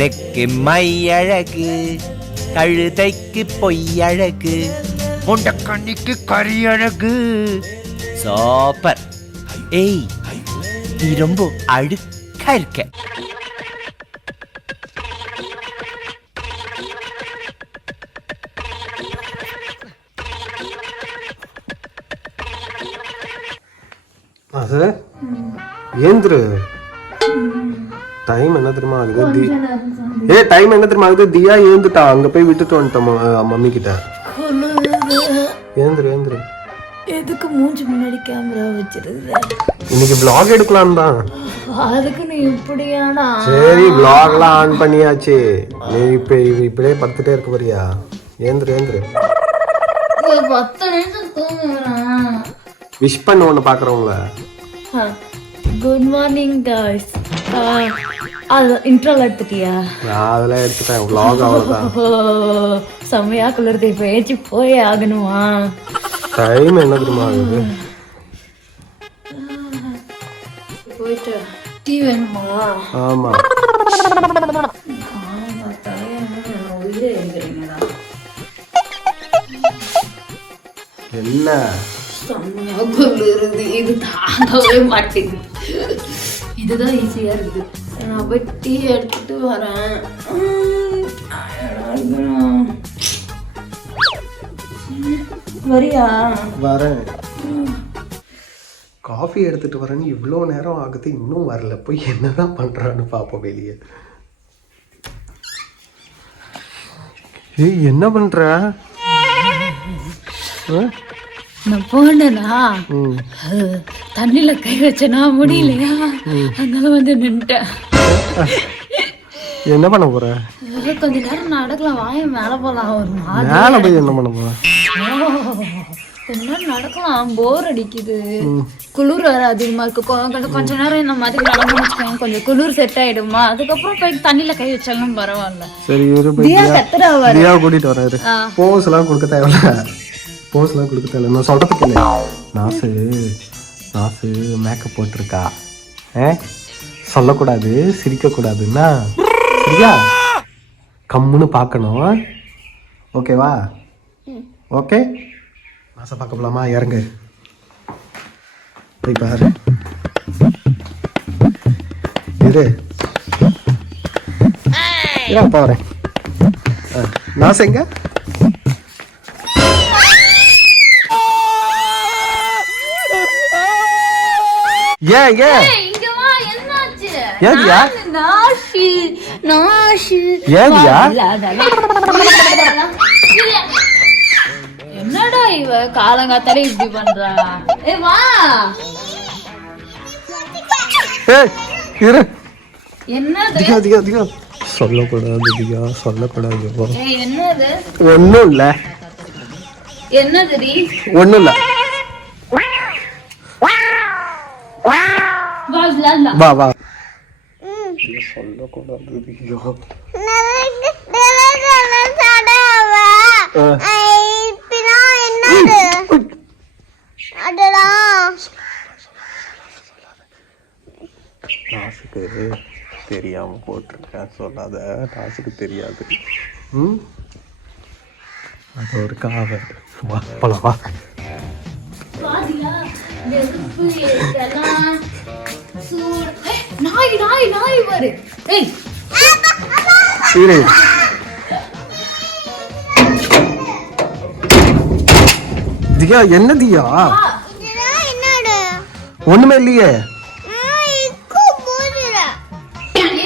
Neck my அழகு, கழுதைக்கு பொய் அழகு, முண்டக்கண்ணிக்கு கறி அழகு. சூப்பர். ஏய், நீ ரொம்ப அழுக்கா இருக்க. அது ஏந்திரு. டைம் என்ன தெரியுமா ஆகுது? டைம் என்ன தெரியுமா ஆகுது? தியா ஏந்துட்டா. அங்க போய் விட்டுட்டு வந்துட்டோம் மம்மி கிட்ட. ஏந்திரு ஏந்திரு. எதுக்கு மூஞ்சி முன்னாடி கேமரா வச்சிருக்க? இன்னைக்கு vlog எடுக்கலாம் தான். அதுக்கு நீ இப்படியாடா? சரி, vlogலாம் ஆன் பண்ணியாச்சு. நீ இப்படியே படுத்துட்டே இருக்க போறியா? ஏந்திரு ஏந்திரு. 10 நிமிஷம் தூங்குறேன். விஷ் பண்ண ஒண்ணு பாக்குறவங்கள. Good morning guys. அது இன்ட்ரோல எடுத்துட்டியா? நான் அதெல்லாம் எடுத்துட்டேன். vlog அவ்வளவுதான். செமையா குளிர்து. இப்ப ஏச்சி போய் ஆகணுமா? டைம் என்ன தெரியுமா ஆகுது? போயிட்டு டீ வேணுமா? ஆமா. என்ன செமையா குளிருது. இது தாங்கவே மாட்டேங்குது. இதுதான் ஈஸியா இருக்குது. நான் போய் டீ எடுத்துட்டு வரேன். வரியா? வரேன். காஃபி எடுத்துட்டு வரேன்னு இவ்வளோ நேரம் ஆகுது, இன்னும் வரல. போய் என்னதான் பண்றான்னு பாப்போம் வெளியே. ஏய், என்ன பண்ற? நான் போனேனா தண்ணில கை வச்சனா முடியலையா, அதனால வந்து நின்ட்டேன். என்ன பண்ண போற? கொஞ்ச நேரம் நடக்கலாம். வாய மேல போலாம். ஒரு மேல போய் என்ன பண்ண போற? கொஞ்ச நேரம் நடக்கலாம். போர் அடிக்குது. குளிர் வேற அதிகமா இருக்கு. கொஞ்ச நேரம் இந்த மாதிரி நடந்து வச்சுக்கோங்க, கொஞ்சம் குளிர் செட் ஆயிடுமா. அதுக்கப்புறம் போய் தண்ணில கை வச்சாலும் பரவாயில்ல. சரி, தியா கூட்டிட்டு வராரு. போஸ் எல்லாம் கொடுக்க தேவையில்ல. போஸ்லாம் கொடுக்க தேவையில்ல. நான் சொல்றதுக்கு இல்லை. நாசு மேக்கப் போட்டிருக்கா. சொல்லக்கூடாது, சிரிக்கக்கூடாதுன்னா சரியா? கம்முன்னு பார்க்கணும். ஓகேவா? ஓகே. நாசை பார்க்க போலாமா? இறங்கு போய் பாரு. இரு போறேன். நாசை எங்க? ஏன் இங்க வா. என்னாச்சு? ஏதியா? நாஷி ஏதியா? என்னடா இவ காலங்காத்தாலே இப்படி பண்றா? ஏய் வா. ஏய் இரு. என்னது? தியா சொல்லக்கூடாது. தியா சொல்லக்கூடாது. ஏய் என்னது? ஒண்ணும் இல்ல. என்னதுடி? ஒண்ணும் இல்ல. வா வா. சொல்லக்கூடாது. நாசுக்கு தெரியாம போட்டிருக்கேன். சொல்லாத. நாசுக்கு தெரியாது. அது ஒரு காவல். வா போலாம் வா. நாய் பாரு. ஏய் தியா, என்ன தியா? ஒண்ணுமே இல்லையே.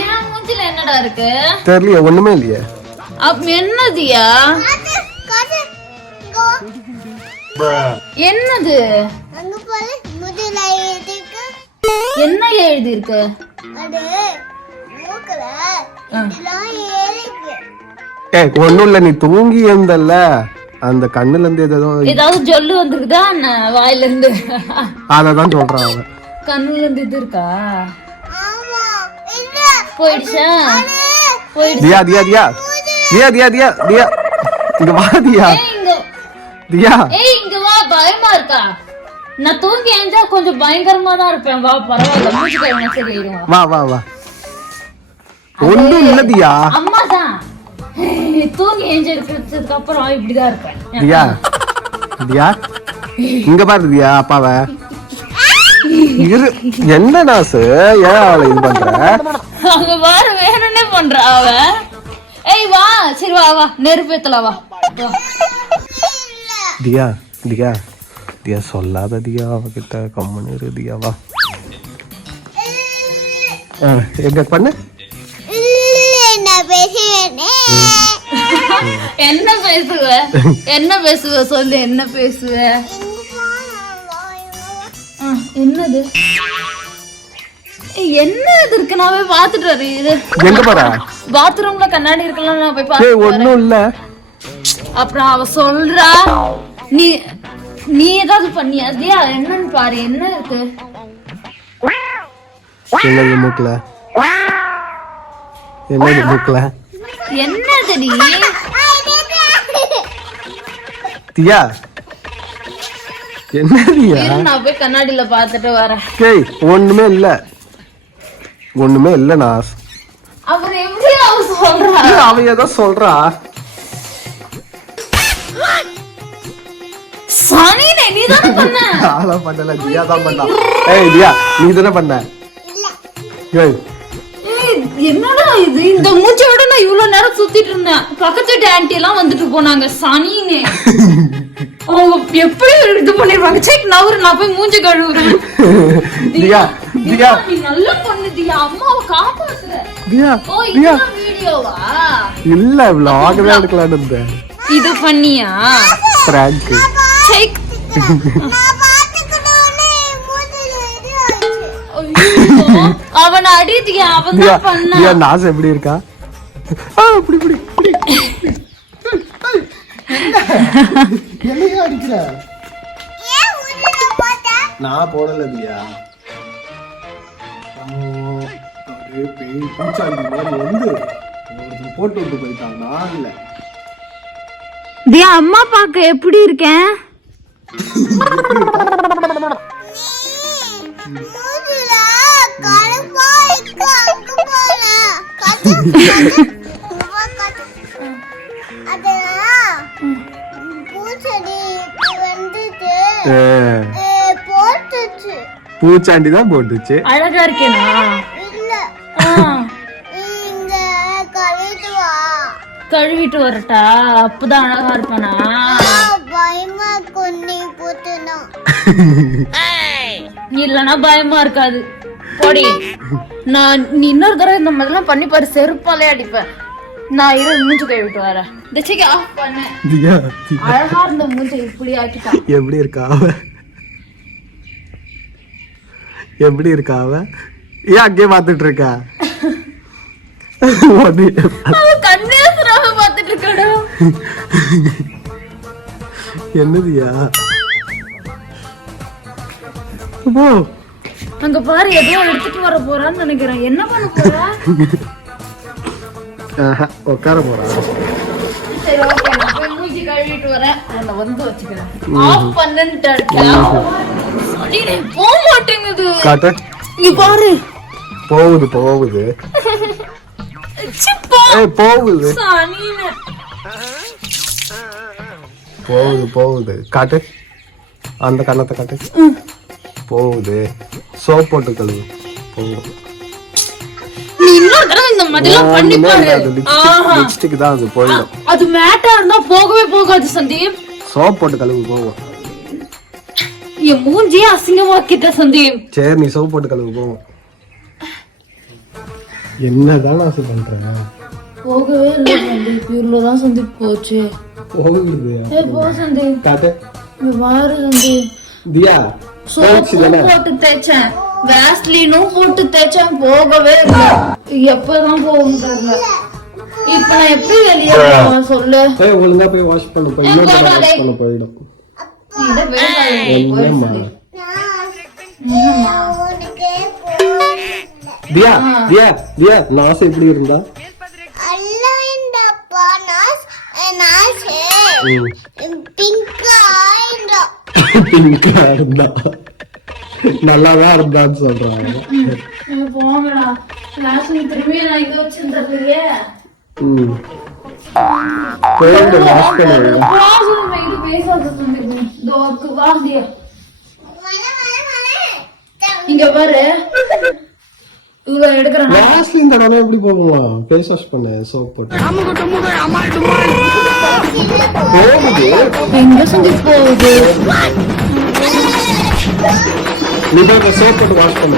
ஏன் மூஞ்சில என்னடா இருக்கு தெரியலையே, ஒண்ணுமே இல்லையே. அப்ப என்னதுயா? என்னது? என்ன எழுதி இருக்கு? ஏய் ஒண்ணும் இல்ல, நீ தூங்கி இருந்தல்ல, அந்த கண்ணுல இருந்து ஏதாவது ஜொல்லு வந்துருக்குதா வாயில இருந்து? அததான் சொல்றான் அவன். கண்ணுல இருந்து இது இருக்கா? போயிடுச்சா? தியா தியா தியா தியா தியா தியா தியா இங்க வா தியா. தியா ஏய் இங்க வா. பயமா இருக்கா? நான் தூங்கி எழுந்தா கொஞ்சம் பயங்கரமா தான் இருப்பேன். வா பரவாயில்ல, மூச்சு கழுவினா சரியாயிடும். வா வா வா. ஒண்ணும் இல்ல தியா. அம்மா தான் தூங்கி எழுந்திருக்கிறதுக்கு அப்புறம் இப்படிதான் இருப்பேன். தியா தியா இங்க பாரு தியா அப்பாவ. இரு என்ன நாசு, ஏன் அவளை இது பண்ற? அங்க பாரு வேணும்னே பண்ற அவ. ஏய் வா, சரி வா வா, நெருப்பேத்தல வா. தியா தியா தியா சொல்லாத தியா, அவகிட்ட கம்மனு இரு தியா. வா எங்க பண்ணு. என்ன பேசுவ? என்ன பேசுவ சொல்லு, என்ன பேசுவ? என்னது என்ன இது இருக்கு? நான் போய் பாத்துட்டு வரேன். எங்க போற? பாத்ரூம்ல கண்ணாடி இருக்கலாம், நான் போய் பாத்து. ஒண்ணும் இல்ல. அப்புறம் அவ சொல்றா நீ ஏதாவது பண்ணியா? தியா என்னன்னு பாரு, என்ன இருக்கு? என்னது மூக்கல? என்னது மூக்கல? என்னதுடி? தியா என்னதியா? நான் போய் கண்ணாடியில பாத்துட்டு வரேன். ஏய் ஒண்ணுமே இல்ல, ஒண்ணுமே இல்ல நாஸ். அவர் எப்படி அவ சொல்றா? அவ ஏதோ சொல்றா. சனி நீ தான பண்ண? ஆளா பண்ணல, தியா தான் பண்ணா. ஏய் தியா நீ தான பண்ண? ஏய் என்னடா இது? இந்த மூச்சோட நான் இவ்வளவு நேரம் சுத்திட்டு இருந்தேன். பக்கத்து வீட்டு ஆன்ட்டி எல்லாம் வந்துட்டு போனாங்க. சனினே அவங்க எப்படி இது பண்ணிருவாங்க? செக் நவரு, நான் போய் மூஞ்சி கழுவுறேன். தியா தியா நீ நல்லா பண்ணுதியா, அம்மாவை காப்பாத்துற. தியா ஓ தியா இது வீடியோவா? இல்ல vlog தான் எடுக்கலாம்னு இருந்தேன். இது பண்ணியா? prank. செக் அவன அடிதியா, அவன் தான் பண்ணா. தியா நாஸ் எப்படி இருக்கா? அப்படி இப்படி என்னையா அடிக்கிற? நான் போடல தியா. அப்படியே பேய் பூச்சாண்டி மாதிரி வந்து போட்டு விட்டு போயிட்டான். நான் இல்ல தியா, அம்மா பாக்க எப்படி இருக்கேன்? பூச்சாண்டி தான் போட்டுச்சு. அழகா இருக்கேனா? கழுவிட்டு வரட்டா? அப்பதான் அழகா இருப்பானா? இல்லனா பயமா இருக்காது. போடி, நான் நீ இன்னொரு தடவை இந்த மாதிரிலாம் பண்ணி பாரு, செருப்பாலே அடிப்பேன். நான் மூஞ்சி கழுவிட்டு வரேன். ஆஃப் பண்ண. அழகா இருந்த மூஞ்சி இப்படி ஆக்கிட்டான். எப்படி இருக்கா அவ? எப்படி இருக்கா அவ? ஏன் அங்கே பாத்துட்டு இருக்கா? கண்ணேசராக பாத்துட்டு இருக்கடா. என்னதியா? அங்க பாரு, ஏதோ எடுத்துட்டு வர போறான்னு நினைக்கிறேன். என்ன பண்ண போறா? உட்கார போறா. சரி ஓகே, நான் போய் மூஞ்சி கழுவிட்டு வரேன். உன்னை வந்து வச்சுக்கிறேன். ஆஃப் பண்ணிட்டேன். போக மாட்டேங்குது. காட்டு. இங்க பாரு. போகுது போகுது. போகுது போகுது போகுது. காட்டு, அந்த கண்ணத்தை காட்டு. போகுது. சோப் போட்டு கழுவு. போகுது. நீ இன்னொரு தடவை இந்த மாதிரிலாம் பண்ணி பாரு. லிப்ஸ்டிக் தான் அது போயிடும். அது மேட்டா இருந்தா போகவே போகாது சந்தீப். சோப் போட்டு கழுவு போகும். என் மூஞ்சியே அசிங்கமாக்கிட்ட சந்தீப். சரி நீ சோப் போட்டு கழுவு போவோம். என்னதான் ஆசை பண்றேன்? போகவே இல்லை சந்தீப், இவ்வளவுதான் சந்தீப் போச்சு. போகுது போ சந்தீப். காட்டு வாரு சந்தீப். தியா சோப்பும் போட்டு தேய்ச்சேன், வேஸ்லினும் போட்டு தேய்ச்சேன், போகவே இல்லை. எப்பதான் போகும் தெரியல. இப்ப நான் எப்படி வெளியே போவேன் சொல்லு? ஒழுங்கா போய் வாஷ் பண்ண போய் இன்னொரு வாஷ் பண்ண போயிடும். என்னம்மா தியா தியா தியா நாச எப்படி இருந்தா? பிங்கா இருந்தா நல்லாதான் இருந்தான்னு சொல்றாங்க. போங்கடா, திரும்பி நான் இங்க வச்சிருந்ததுலயே போயிட்டு வாஷ் பண்ணுங்க. இங்க பாரு, இவ்வளவு எடுக்கிறேன். வாஷ்லின் தடவை எப்படி போகுமா? ஃபேஸ் வாஷ் பண்ண சோப் போட்டு போகுது. எங்க சொல்லி போகுது? நீ போய் சோப் போட்டு வாஷ் பண்ண.